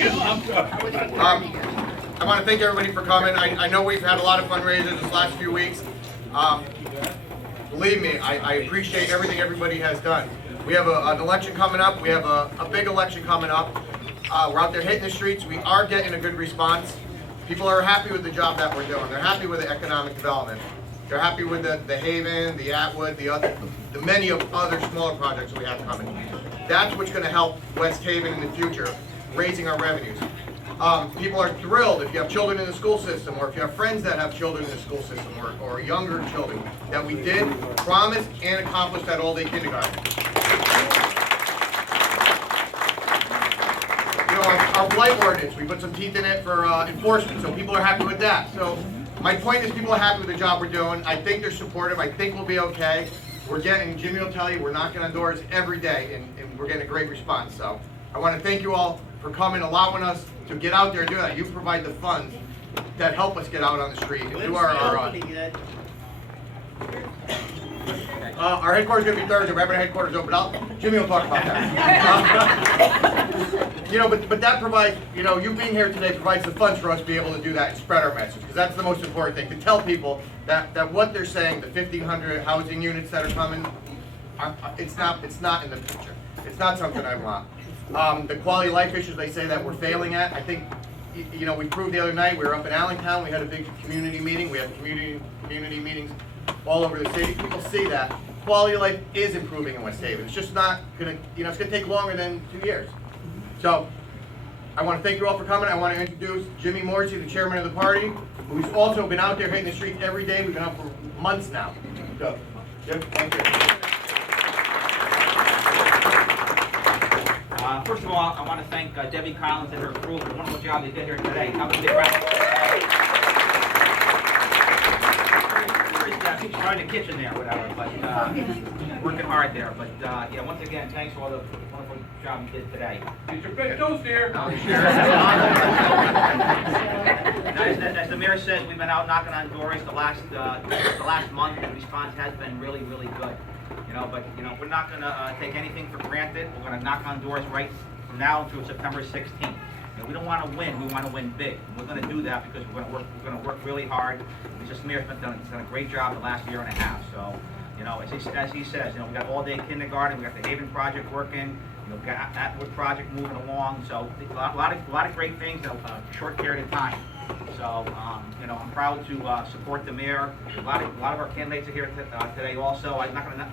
I want to thank everybody for coming. I know we've had a lot of fundraisers this last few weeks. Believe me, I appreciate everything everybody has done. We have an election coming up. We have a big election coming up. We're out there hitting the streets. We are getting a good response. People are happy with the job that we're doing. They're happy with the economic development. They're happy with the Haven, the Atwood, the many of other smaller projects we have coming. That's what's going to help West Haven in the future, raising our revenues. People are thrilled if you have children in the school system, or if you have friends that have children in the school system, or younger children, that we did promise and accomplish that all-day kindergarten. Our blight ordinance, we put some teeth in it for enforcement, so people are happy with that. So my point is, people are happy with the job we're doing. I think they're supportive. I think we'll be okay. Jimmy will tell you, we're knocking on doors every day, and we're getting a great response. So I want to thank you all for coming, allowing us to get out there and do that. You provide the funds that help us get out on the street and do our headquarters is going to be Thursday. We're having a headquarters open. Jimmy will talk about that. But that provides, you being here today provides the funds for us to be able to do that and spread our message, because that's the most important thing, to tell people that what they're saying, the 1,500 housing units that are coming, it's not in the picture. It's not something I want. The quality of life issues they say that we're failing at, I think, we proved the other night. We were up in Allentown. We had a big community meeting. We have community meetings all over the city. People see that quality of life is improving in West Haven. It's just not gonna, it's gonna take longer than 2 years. So I want to thank you all for coming. I want to introduce Jimmy Morrissey, the chairman of the party, who's also been out there hitting the streets every day. We've been out for months now. So, Jim, thank you. First of all, I want to thank Debbie Collins and her crew for the wonderful job they did here today. How about a big round? She's trying the kitchen there, whatever, but working hard there. But yeah, once again, thanks for all the wonderful job you did today. Get your big toast here. As the mayor says, we've been out knocking on doors the last month. The response has been really, really good. But we're not going to take anything for granted. We're going to knock on doors right from now through September 16th. We don't want to win. We want to win big. And we're going to do that because we're going to work really hard. Mr. Smear's done a great job the last year and a half. So, as he says, we got all-day kindergarten. We got the Haven project working. We got Atwood project moving along. So a lot of great things in a short period of time. So, I'm proud to support the mayor. A lot of our candidates are here today also. I'm not going to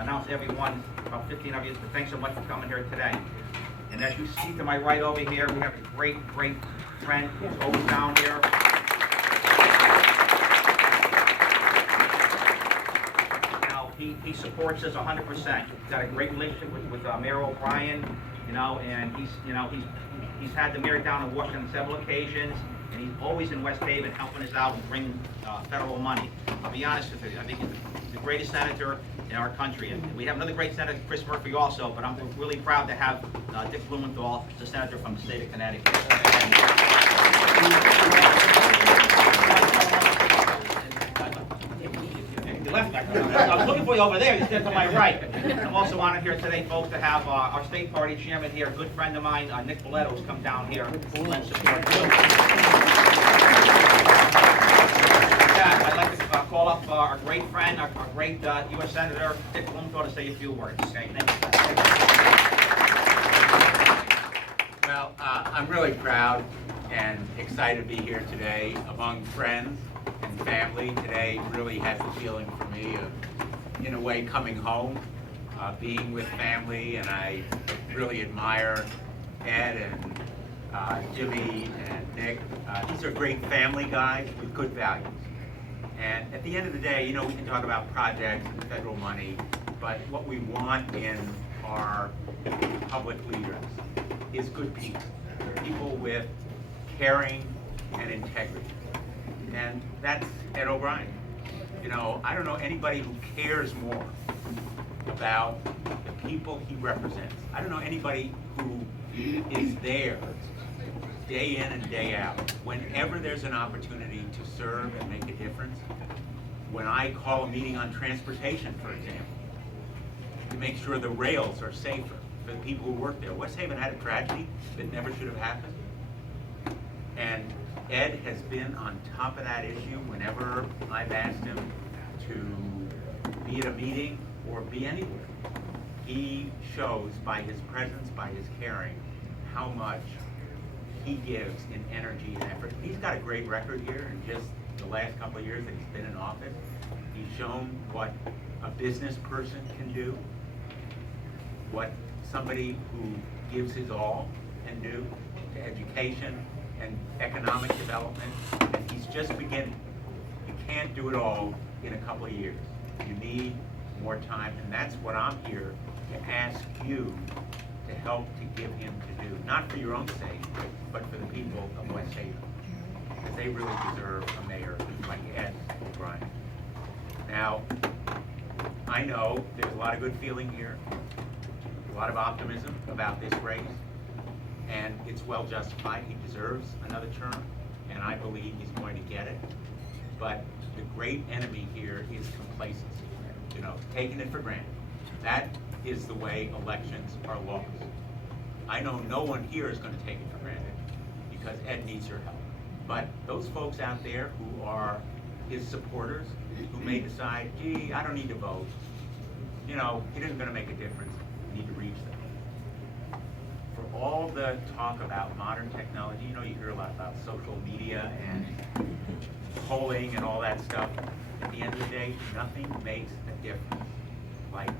announce everyone, about 15 of you, but thanks so much for coming here today. And as you see to my right over here, we have a great friend who's always down here. He supports us 100%. He's got a great relationship with Mayor O'Brien, and he's had the mayor down in Washington on several occasions, and he's always in West Haven helping us out and bringing federal money. I'll be honest with you, I think he's the greatest senator in our country, and we have another great senator, Chris Murphy, also. But I'm really proud to have Dick Blumenthal, the senator from the state of Connecticut. I was looking for you over there. You stood to my right. I'm also honored here today, folks, to have our state party chairman here, a good friend of mine, Nick Balletto, who's come down here to lend support too. I'd like to call up our great friend, our great U.S. Senator, Dick Blumenthal, to say a few words. Okay, thank you. Well, I'm really proud and excited to be here today among friends and family. Today really has the feeling for me of, in a way, coming home, being with family, and I really admire Ed and Jimmy and Nick. These are great family guys with good values. And at the end of the day, we can talk about projects and federal money, but what we want in our public leaders is good people. People with caring and integrity. And that's Ed O'Brien. I don't know anybody who cares more about the people he represents. I don't know anybody who is there day in and day out. Whenever there's an opportunity to serve and make a difference, when I call a meeting on transportation, for example, to make sure the rails are safer, for the people who work there. West Haven had a tragedy that never should have happened. And Ed has been on top of that issue whenever I've asked him to be at a meeting or be anywhere. He shows by his presence, by his caring, how much he gives in energy and effort. He's got a great record here in just the last couple of years that he's been in office. He's shown what a business person can do, what somebody who gives his all can do to education and economic development, and he's just beginning. You can't do it all in a couple of years. You need more time, and that's what I'm here to ask you to help to give him to do, not for your own sake, but for the people of West Haven, because they really deserve a mayor like Ed O'Brien. Now, I know there's a lot of good feeling here, a lot of optimism about this race, and it's well justified. He deserves another term, and I believe he's going to get it. But the great enemy here is complacency, taking it for granted. That is the way elections are lost. I know no one here is going to take it for granted because Ed needs your help. But those folks out there who are his supporters, who may decide, gee, I don't need to vote, it isn't going to make a difference, you need to reach them. For all the talk about modern technology, you hear a lot about social media and polling and all that stuff. At the end of the day, nothing makes a difference like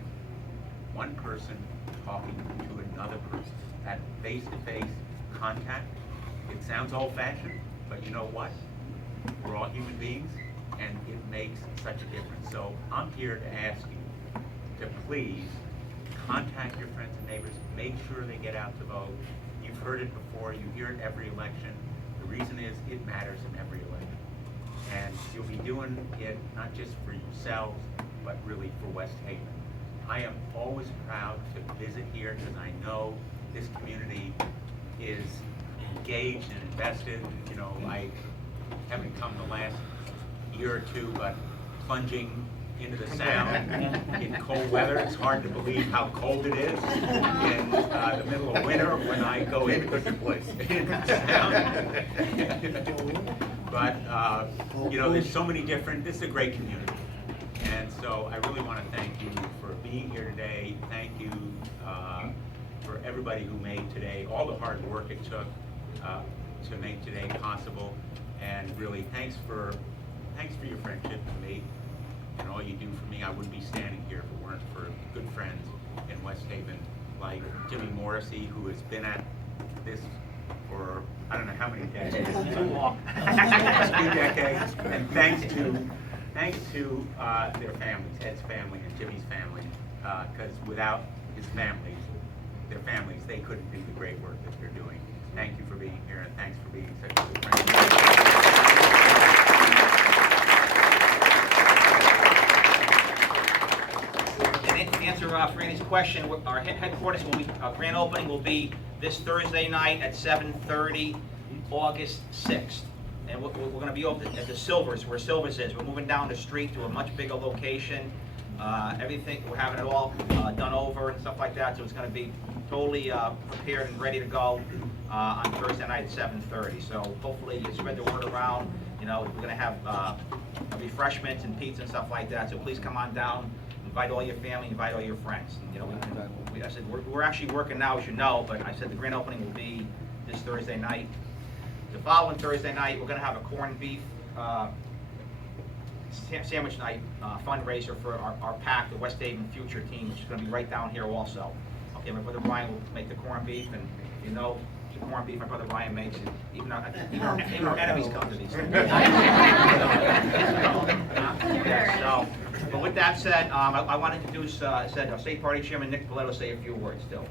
one person talking to another person. That face-to-face contact, it sounds old-fashioned, but you know what? We're all human beings, and it makes such a difference. So I'm here to ask you to please contact your friends and neighbors, make sure they get out to vote. You've heard it before, you hear it every election. The reason is it matters in every election. And you'll be doing it not just for yourselves, but really for West Haven. I am always proud to visit here because I know this community is engaged and invested. I haven't come the last year or two, but plunging into the Sound in cold weather. It's hard to believe how cold it is in the middle of winter when I go into the Sound. But there's so many different. This is a great community, and so I really want to thank you for being here today. Thank you for everybody who made today, all the hard work it took to make today possible, and really thanks for your friendship to me and all you do for me. I wouldn't be standing here if it weren't for good friends in West Haven like Jimmy Morrissey, who has been at this for I don't know how many decades. It's 2 decades. And thanks to their families, Ed's family and Jimmy's family, because without their families, they couldn't do the great work that they're doing. Thank you for being here, and thanks for being such a good friend. To answer Franny's question, our headquarters grand opening will be this Thursday night at 7:30, August 6th. And we're going to be over at the Silvers, where Silvers is. We're moving down the street to a much bigger location. Everything, we're having it all done over and stuff like that, so it's going to be totally prepared and ready to go on Thursday night at 7:30. So hopefully you spread the word around. We're going to have refreshments and pizza and stuff like that, so please come on down. Invite all your family, invite all your friends. I said we're actually working now, as you know, but I said the grand opening will be this Thursday night. The following Thursday night, we're going to have a corned beef sandwich night fundraiser for our PAC, the West Haven Future Team, which is going to be right down here also. Okay, my brother Brian will make the corned beef, and the corned beef my brother Brian makes, and even our enemies come to these things. But with that said, I want to introduce our State Party Chairman Nick Balletto say a few words still.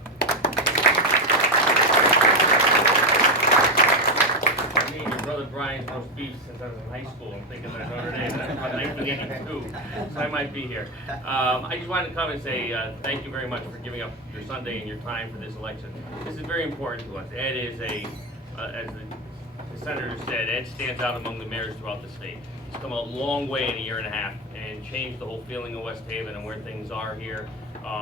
Your brother Brian's roast beef since I was in high school. I'm thinking that Notre Dame. That's about 1982, so I might be here. I just wanted to come and say thank you very much for giving up your Sunday and your time for this election. This is very important to us. Ed is as the senator said, Ed stands out among the mayors throughout the state. He's come a long way in a year and a half and changed the whole feeling of West Haven and where things are here.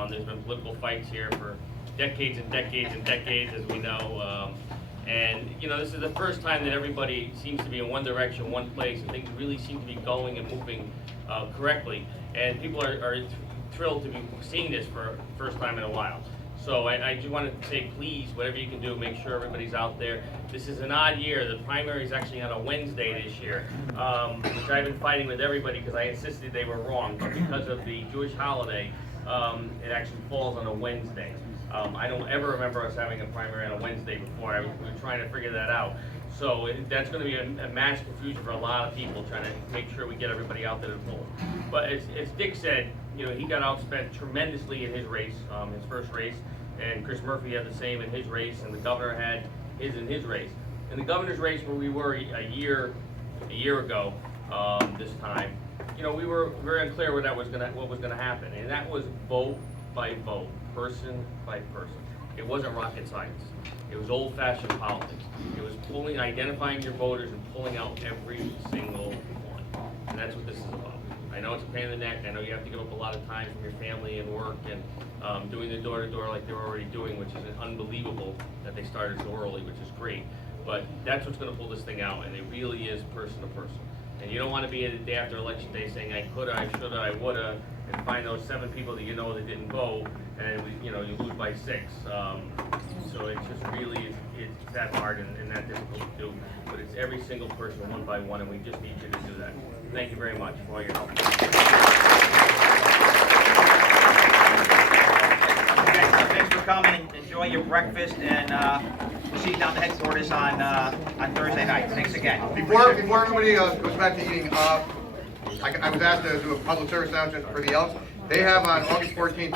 There's been political fights here for decades and decades and decades, as we know. And, you know, this is the first time that everybody seems to be in one direction, one place, and things really seem to be going and moving correctly. And people are thrilled to be seeing this for the first time in a while. So I just wanted to say, please, whatever you can do, make sure everybody's out there. This is an odd year. The primary is actually on a Wednesday this year, which I've been fighting with everybody because I insisted they were wrong. But because of the Jewish holiday, it actually falls on a Wednesday. I don't ever remember us having a primary on a Wednesday before. We were trying to figure that out. So that's going to be a mass confusion for a lot of people, trying to make sure we get everybody out there to vote. But as Dick said, you know, he got outspent tremendously in his race, his first race, and Chris Murphy had the same in his race, and the governor had his in his race. In the governor's race, where we were a year ago, this time, you know, we were very unclear what was gonna happen, and that was vote by vote, person by person. It wasn't rocket science. It was old-fashioned politics. It was identifying your voters and pulling out every single one, and that's what this is about. I know it's a pain in the neck. I know you have to give up a lot of time from your family and work and doing the door-to-door like they're already doing, which is unbelievable that they started so early, which is great. But that's what's going to pull this thing out, and it really is person to person. And you don't want to be the day after election day saying, I coulda, I shoulda, I woulda, and find those 7 people that you know that didn't vote, and you lose by 6. So it's just really, it's that hard and that difficult to do. But it's every single person one by one, and we just need you to do that. Thank you very much for all your help. Okay, so thanks for coming. Enjoy your breakfast, and we'll see you down at the headquarters on Thursday night. Thanks again. Before everybody goes back to eating, I was asked to do a public service announcement for the Elks. They have on August 14th